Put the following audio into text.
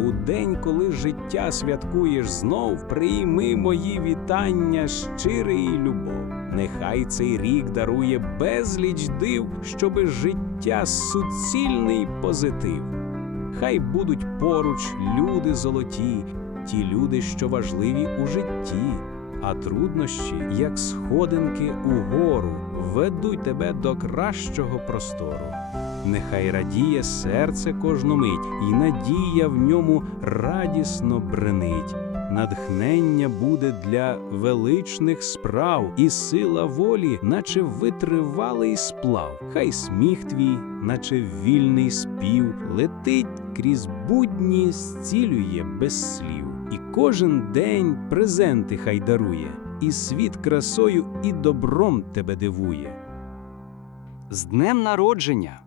У день, коли життя святкуєш знов, прийми мої вітання щире і любов. Нехай цей рік дарує безліч див, щоби життя суцільний позитив. Хай будуть поруч люди золоті, ті люди, що важливі у житті, а труднощі, як сходинки угору, ведуть тебе до кращого простору. Нехай радіє серце кожну мить, і надія в ньому радісно бренить. Натхнення буде для величних справ, і сила волі, наче витривалий сплав. Хай сміх твій, наче вільний спів, летить крізь будні, зцілює без слів. І кожен день презенти хай дарує, і світ красою і добром тебе дивує. З днем народження!